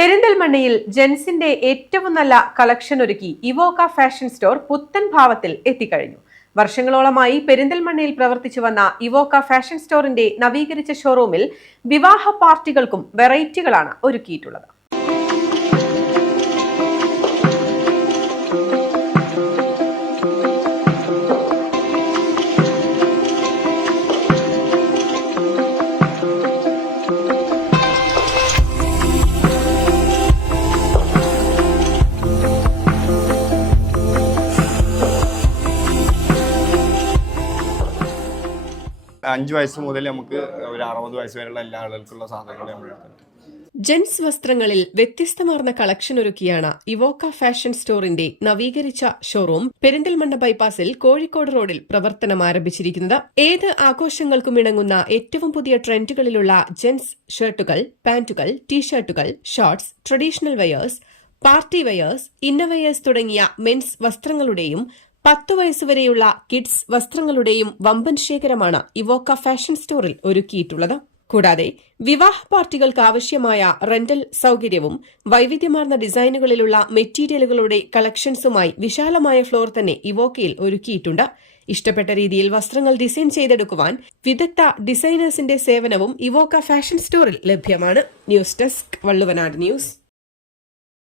പെരിന്തൽമണ്ണയിൽ ജെൻസിന്റെ ഏറ്റവും നല്ല കളക്ഷൻ ഒരുക്കി ഇവോക്ക ഫാഷൻ സ്റ്റോർ പുത്തൻ ഭാവത്തിൽ എത്തിക്കഴിഞ്ഞു. വർഷങ്ങളോളമായി പെരിന്തൽമണ്ണയിൽ പ്രവർത്തിച്ചു വന്ന ഇവോക്ക ഫാഷൻ സ്റ്റോറിന്റെ നവീകരിച്ച ഷോറൂമിൽ വിവാഹ പാർട്ടികൾക്കും വെറൈറ്റികളാണ് ഒരുക്കിയിട്ടുള്ളത്. 5 വയസ്സ് മുതൽ നമുക്ക് ഒരു 60 വയസ്സ് വരെയുള്ള എല്ലാ ആളുകൾക്കുള്ള സാധനങ്ങൾ നമ്മൾ എടുത്തിട്ടുണ്ട്. ജെൻസ് വസ്ത്രങ്ങളിൽ വ്യത്യസ്തമാർന്ന കളക്ഷൻ ഒരുക്കിയാണ് ഇവോക്ക ഫാഷൻ സ്റ്റോറിന്റെ നവീകരിച്ച ഷോറൂം പെരിന്തൽമണ്ണ ബൈപ്പാസിൽ കോഴിക്കോട് റോഡിൽ പ്രവർത്തനം ആരംഭിച്ചിരിക്കുന്നത്. ഏത് ആഘോഷങ്ങൾക്കും ഇണങ്ങുന്ന ഏറ്റവും പുതിയ ട്രെൻഡുകളിലുള്ള ജെൻസ് ഷർട്ടുകൾ, പാന്റുകൾ, ടീഷർട്ടുകൾ, shorts, traditional wears, party wears, innerwears തുടങ്ങിയ മെൻസ് വസ്ത്രങ്ങളുടെയും 10 വയസ്സുവരെയുള്ള കിഡ്സ് വസ്ത്രങ്ങളുടെയും വമ്പൻ ശേഖരമാണ് ഇവോക്ക ഫാഷൻ സ്റ്റോറിൽ ഒരുക്കിയിട്ടുള്ളത്. കൂടാതെ വിവാഹ പാർട്ടികൾക്ക് ആവശ്യമായ റെന്റൽ സൌകര്യവും വൈവിധ്യമാർന്ന ഡിസൈനുകളിലുള്ള മെറ്റീരിയലുകളുടെ കളക്ഷൻസുമായി വിശാലമായ ഫ്ലോർ തന്നെ ഇവോക്കയിൽ ഒരുക്കിയിട്ടുണ്ട്. ഇഷ്ടപ്പെട്ട രീതിയിൽ വസ്ത്രങ്ങൾ ഡിസൈൻ ചെയ്തെടുക്കുവാൻ വിദഗ്ധ ഡിസൈനേഴ്സിന്റെ സേവനവും ഇവോക്ക ഫാഷൻ സ്റ്റോറിൽ ലഭ്യമാണ്. News desk, Valluvanad news.